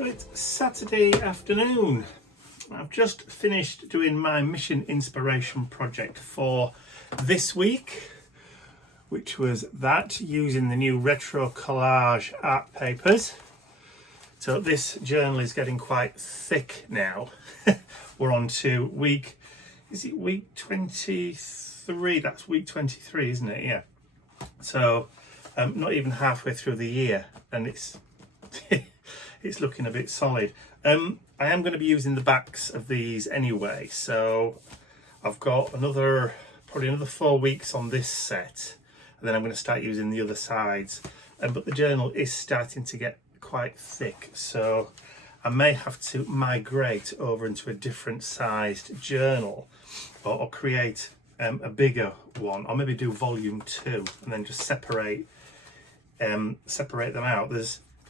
So it's Saturday afternoon. I've just finished doing my mission inspiration project for this week, which was that using the new retro collage art papers. So this journal is getting quite thick now. We're on to week 23? That's week 23, isn't it? Yeah. So not even halfway through the year, and it's it's looking a bit solid. I am going to be using the backs of these anyway, so I've got probably another 4 weeks on this set, and then I'm going to start using the other sides. But the journal is starting to get quite thick, so I may have to migrate over into a different sized journal, or create a bigger one, or maybe do volume 2 and then just separate them out.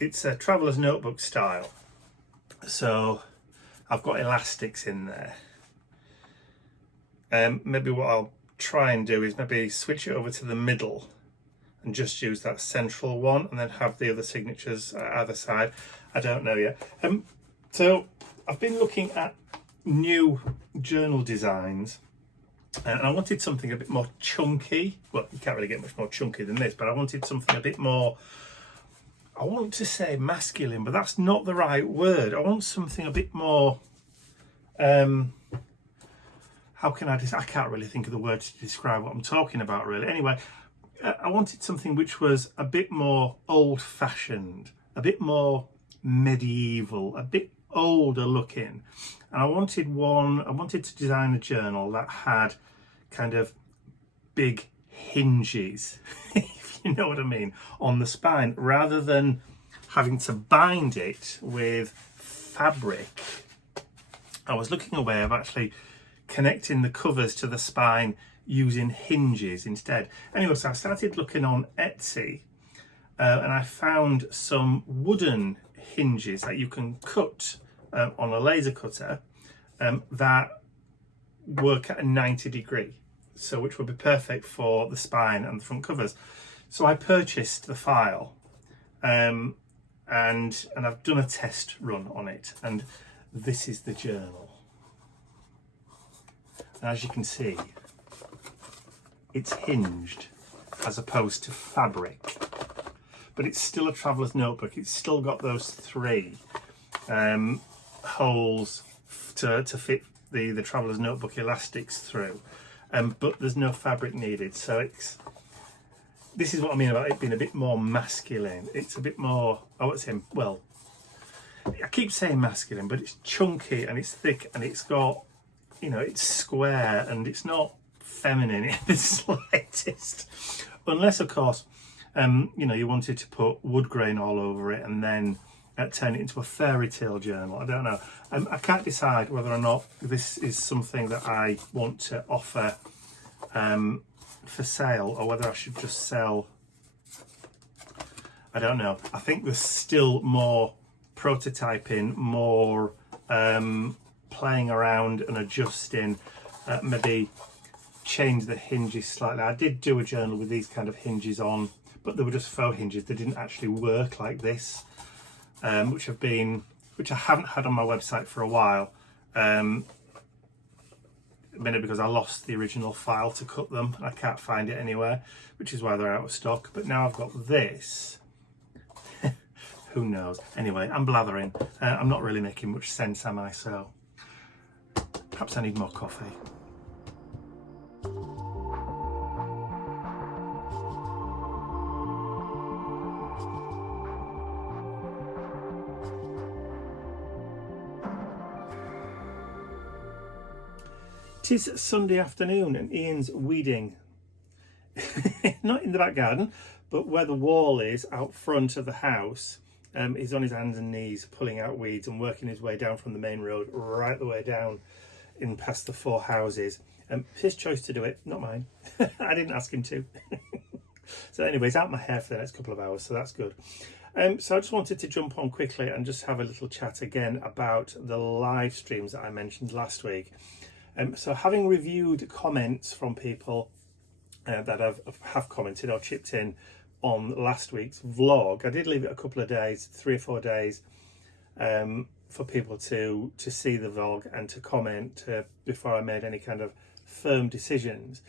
It's a traveller's notebook style, so I've got elastics in there. Maybe what I'll try and do is maybe switch it over to the middle and just use that central one, and then have the other signatures either side. I don't know yet. So I've been looking at new journal designs, and I wanted something a bit more chunky. Well, you can't really get much more chunky than this, but I wanted something a bit more, I want to say masculine, but that's not the right word. I want something a bit more, how can I can't really think of the word to describe what I'm talking about, really. Anyway, I wanted something which was a bit more old-fashioned, a bit more medieval, a bit older looking. And I wanted to design a journal that had kind of big hinges, if you know what I mean, on the spine, rather than having to bind it with fabric. I was looking a way of actually connecting the covers to the spine using hinges instead. Anyway, so I started looking on Etsy, and I found some wooden hinges that you can cut on a laser cutter, that work at a 90-degree, so which would be perfect for the spine and the front covers. So I purchased the file, and I've done a test run on it, and this is the journal. And as you can see, it's hinged as opposed to fabric, but it's still a traveller's notebook. It's still got those 3 holes to fit the traveller's notebook elastics through, but there's no fabric needed. So this is what I mean about it being a bit more masculine. It's a bit more, I keep saying masculine, but it's chunky and it's thick and it's got, it's square, and it's not feminine in the slightest, unless of course you wanted to put wood grain all over it and then turn it into a fairy tale journal. I don't know. I can't decide whether or not this is something that I want to offer for sale, or whether I should just sell. I don't know. I think there's still more prototyping, more playing around and adjusting, maybe change the hinges slightly. I did do a journal with these kind of hinges on, but they were just faux hinges. They didn't actually work like this, which I haven't had on my website for a while, mainly because I lost the original file to cut them. I can't find it anywhere, which is why they're out of stock. But now I've got this. Who knows? Anyway, I'm blathering. I'm not really making much sense, am I? So perhaps I need more coffee. It is Sunday afternoon and Ian's weeding. Not in the back garden, but where the wall is out front of the house. He's on his hands and knees pulling out weeds and working his way down from the main road right the way down in past the 4 houses. His choice to do it, not mine. I didn't ask him to. So anyway, he's out my hair for the next couple of hours, so that's good. So I just wanted to jump on quickly and just have a little chat again about the live streams that I mentioned last week. So having reviewed comments from people that have commented or chipped in on last week's vlog, I did leave it a couple of days, 3 or 4 days, for people to see the vlog and to comment before I made any kind of firm decisions.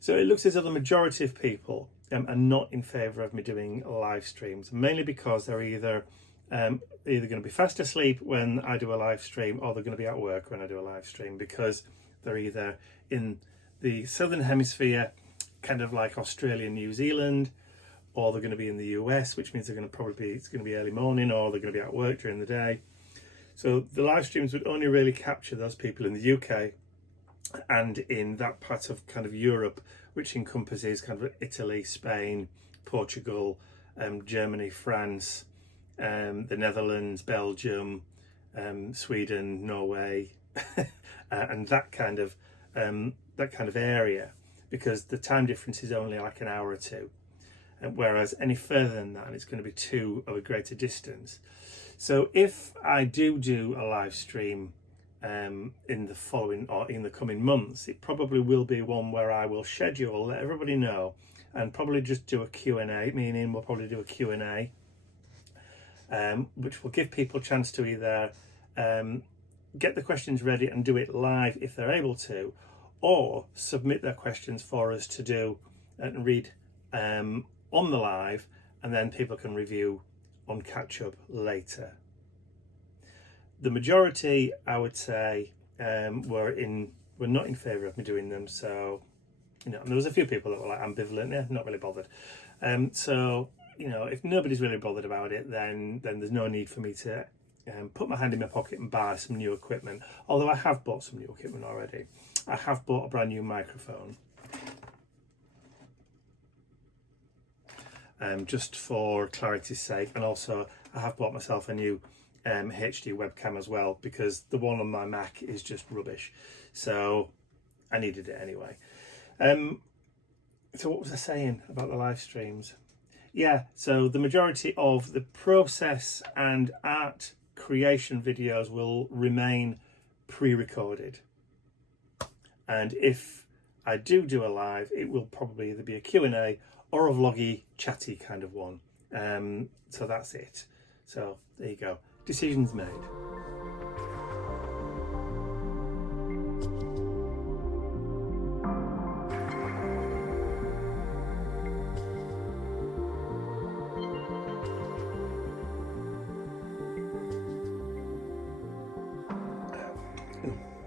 So it looks as though the majority of people are not in favour of me doing live streams, mainly because they're either going to be fast asleep when I do a live stream, or they're going to be at work when I do a live stream, because they're either in the southern hemisphere, kind of like Australia and New Zealand, or they're going to be in the US, which means it's going to be early morning, or they're going to be at work during the day. So the live streams would only really capture those people in the UK and in that part of kind of Europe, which encompasses kind of Italy, Spain, Portugal, Germany, France, the Netherlands, Belgium, Sweden, Norway, and that kind of area, because the time difference is only like an hour or two, whereas any further than that, it's going to be two of a greater distance. So if I do a live stream in the coming months, it probably will be one where I will schedule, let everybody know, and probably just do a Q&A, meaning we'll probably do a Q&A, which will give people a chance to either get the questions ready and do it live if they're able to, or submit their questions for us to do and read on the live, and then people can review on catch up later. The majority, I would say, were not in favour of me doing them. So, and there was a few people that were like ambivalent, yeah, not really bothered. So, if nobody's really bothered about it, then there's no need for me to put my hand in my pocket and buy some new equipment. Although I have bought some new equipment already. I have bought a brand new microphone. Just for clarity's sake, and also I have bought myself a new HD webcam as well, because the one on my Mac is just rubbish, so I needed it anyway. So what was I saying about the live streams? Yeah, so the majority of the process and art creation videos will remain pre-recorded, and if I do a live, it will probably either be a Q&A or a vloggy, chatty kind of one. So that's it. So there you go. Decisions made.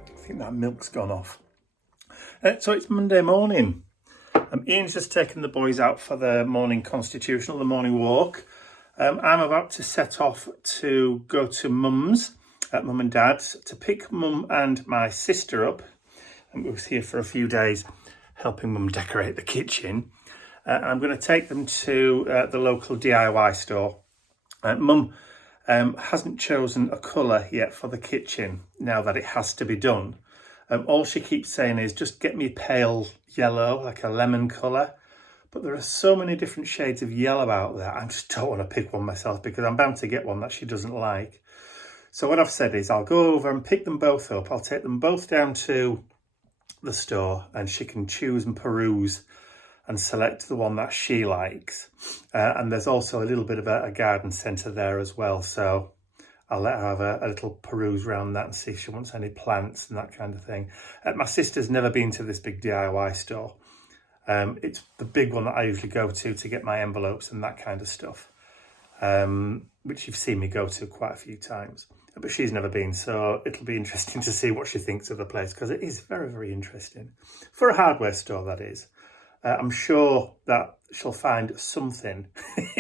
I think that milk's gone off. So it's Monday morning. Ian's just taken the boys out for the morning constitutional, the morning walk. I'm about to set off to go to Mum's, Mum and Dad's, to pick Mum and my sister up. We was here for a few days helping Mum decorate the kitchen. I'm going to take them to the local DIY store. Mum hasn't chosen a colour yet for the kitchen, now that it has to be done. All she keeps saying is, just get me pale yellow, like a lemon colour. But there are so many different shades of yellow out there. I just don't want to pick one myself, because I'm bound to get one that she doesn't like. So what I've said is I'll go over and pick them both up. I'll take them both down to the store, and she can choose and peruse and select the one that she likes. And there's also a little bit of a garden centre there as well. So I'll let her have a little peruse around that and see if she wants any plants and that kind of thing. My sister's never been to this big DIY store. It's the big one that I usually go to get my envelopes and that kind of stuff, which you've seen me go to quite a few times. But she's never been, so it'll be interesting to see what she thinks of the place, because it is very, very interesting. For a hardware store, that is. I'm sure that she'll find something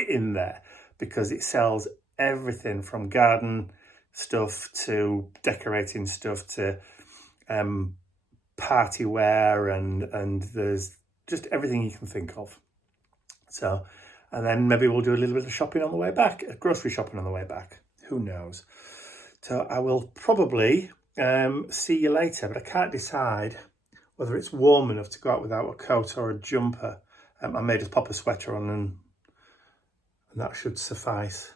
in there, because it sells everything from garden stuff to decorating stuff to party wear, and there's just everything you can think of. So, and then maybe we'll do a little bit of shopping on the way back, grocery shopping on the way back. Who knows? So I will probably see you later, but I can't decide whether it's warm enough to go out without a coat or a jumper. I may just pop a sweater on and that should suffice.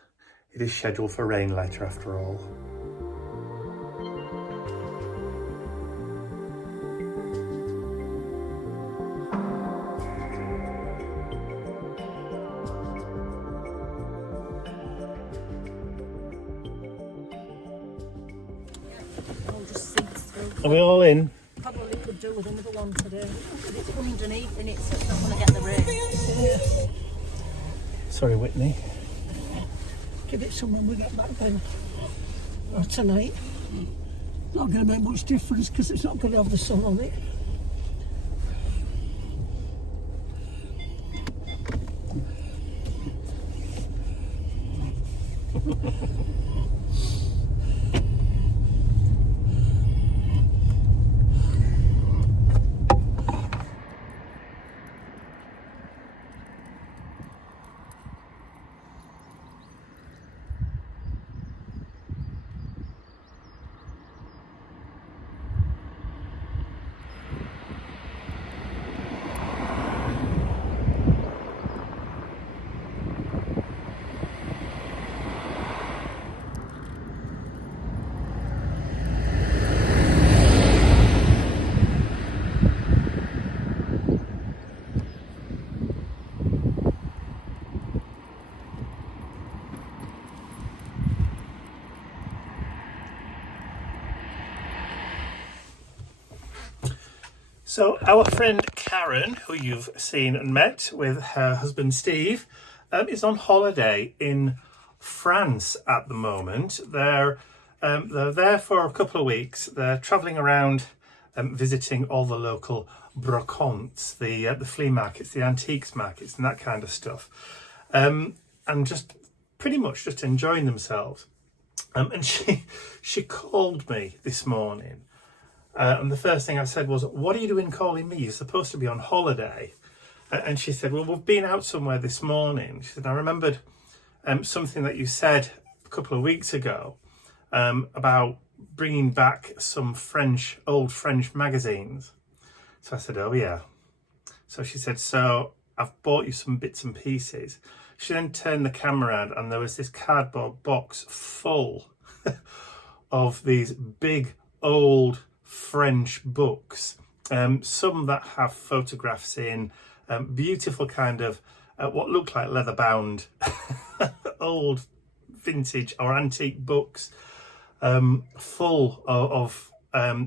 It is scheduled for rain later after all. Are we all in? Probably could do with another one today. But it's underneath in it, so it's not going to get the rain. Sorry, Whitney. Give it some when we get back then. Or tonight. Not going to make much difference because it's not going to have the sun on it. So our friend Karen, who you've seen and met with her husband Steve, is on holiday in France at the moment. They're there for a couple of weeks. They're travelling around, visiting all the local brocantes, the flea markets, the antiques markets, and that kind of stuff, and just pretty much just enjoying themselves. And she called me this morning. And the first thing I said was, "What are you doing calling me? You're supposed to be on holiday." And she said, "Well, we've been out somewhere this morning." She said, "I remembered something that you said a couple of weeks ago about bringing back some old French magazines." So I said, "Oh, yeah." So she said, "So I've bought you some bits and pieces." She then turned the camera around and there was this cardboard box full of these big old French books, some that have photographs in, beautiful kind of what looked like leather bound old vintage or antique books, full of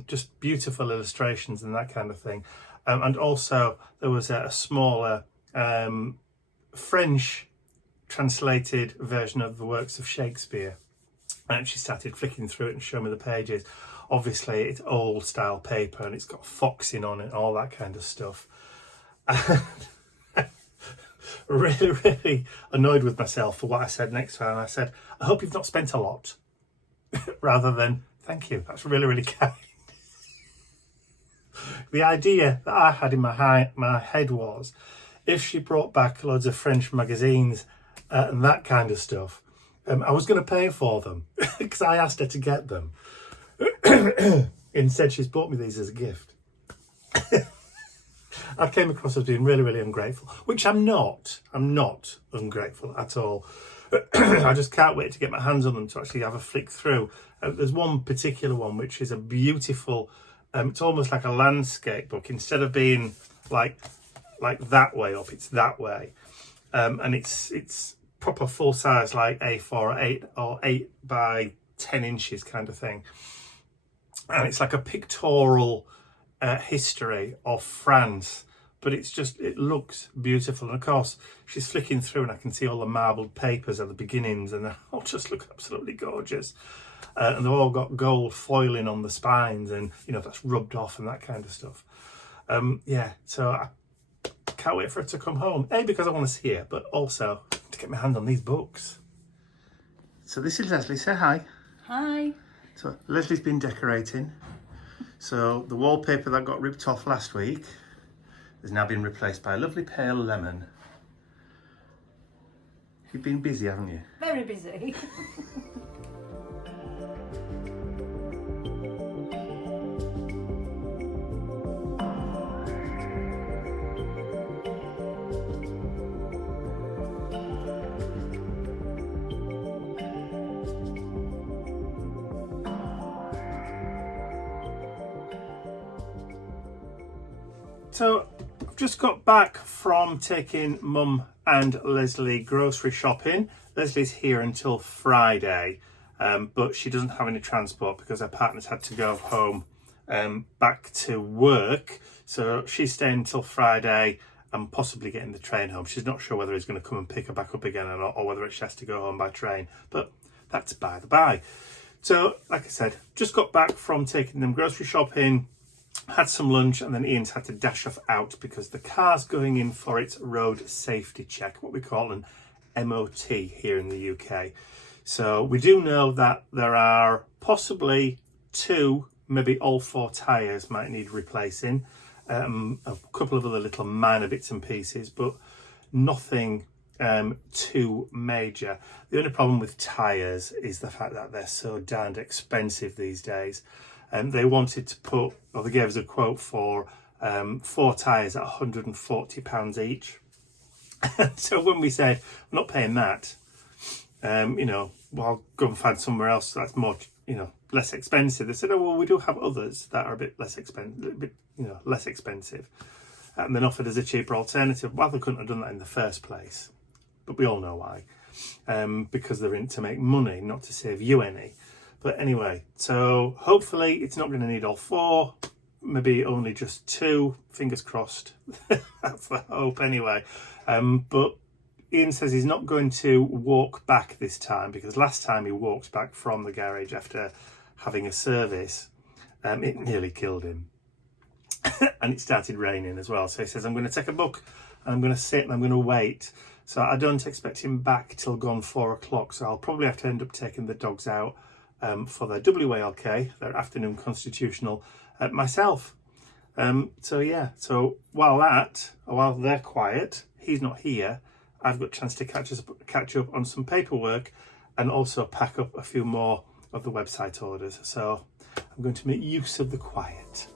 just beautiful illustrations and that kind of thing, and also there was a smaller French translated version of the works of Shakespeare, and she started flicking through it and showing me the pages. Obviously it's old style paper and it's got foxing on it and all that kind of stuff. really, really annoyed with myself for what I said next time. I said, "I hope you've not spent a lot," rather than "Thank you, that's really, really kind." The idea that I had in my head was, if she brought back loads of French magazines and that kind of stuff, I was going to pay for them because I asked her to get them. Instead, she's bought me these as a gift. I came across as being really, really ungrateful, which I'm not. I'm not ungrateful at all. I just can't wait to get my hands on them to actually have a flick through. There's one particular one which is a beautiful, it's almost like a landscape book. Instead of being like that way up, it's that way. And it's proper full size, like A4 or 8 by 10 inches kind of thing. And it's like a pictorial history of France, but it looks beautiful. And of course, she's flicking through and I can see all the marbled papers at the beginnings and they all just look absolutely gorgeous. And they've all got gold foiling on the spines and, that's rubbed off and that kind of stuff. Yeah, so I can't wait for it to come home. A, because I want to see it, but also to get my hand on these books. So this is Leslie. Say hi. Hi. So Leslie's been decorating. So the wallpaper that got ripped off last week has now been replaced by a lovely pale lemon. You've been busy, haven't you? Very busy. So I've just got back from taking Mum and Leslie grocery shopping. Leslie's here until Friday, but she doesn't have any transport because her partner's had to go home back to work. So she's staying until Friday and possibly getting the train home. She's not sure whether he's going to come and pick her back up again or not, or whether she has to go home by train. But that's by the by. So, like I said, just got back from taking them grocery shopping, had some lunch, and then Ian's had to dash off out because the car's going in for its road safety check, what we call an MOT here in the UK. So we do know that there are possibly 2, maybe all 4 tyres might need replacing. A couple of other little minor bits and pieces, but nothing too major. The only problem with tyres is the fact that they're so darned expensive these days. They wanted to put, or they gave us a quote for 4 tyres at £140 each. So when we said, I'm not paying that, you know, well, I'll go and find somewhere else that's more, you know, less expensive. They said, oh, well, we do have others that are a bit less expensive, less expensive. And then offered us a cheaper alternative. Well, they couldn't have done that in the first place. But we all know why. Because they're in to make money, not to save you any. But anyway, so hopefully it's not going to need all 4, maybe only just 2, fingers crossed. That's the hope anyway. But Ian says he's not going to walk back this time, because last time he walked back from the garage after having a service, it nearly killed him. And it started raining as well. So he says, I'm going to take a book and I'm going to sit and I'm going to wait. So I don't expect him back till gone 4 o'clock. So I'll probably have to end up taking the dogs out for their WALK, their afternoon constitutional, myself. So yeah, so while they're quiet, he's not here, I've got a chance to catch up on some paperwork and also pack up a few more of the website orders. So I'm going to make use of the quiet.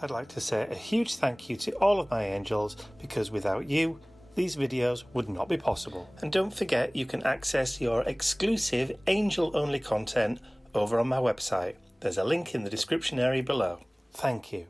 I'd like to say a huge thank you to all of my angels, because without you, these videos would not be possible. And don't forget, you can access your exclusive angel-only content over on my website. There's a link in the description area below. Thank you.